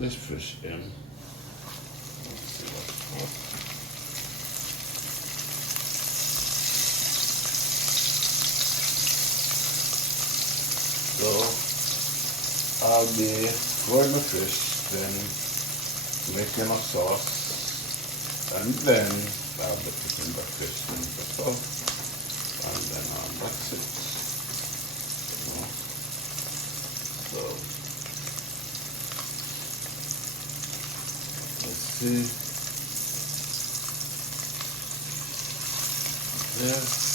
this fish in. Let's see what's for. So I'll be throwing the fish, then making a sauce, and then I'll be putting the fish in the sauce, and then that's it. You know? So let's see. There.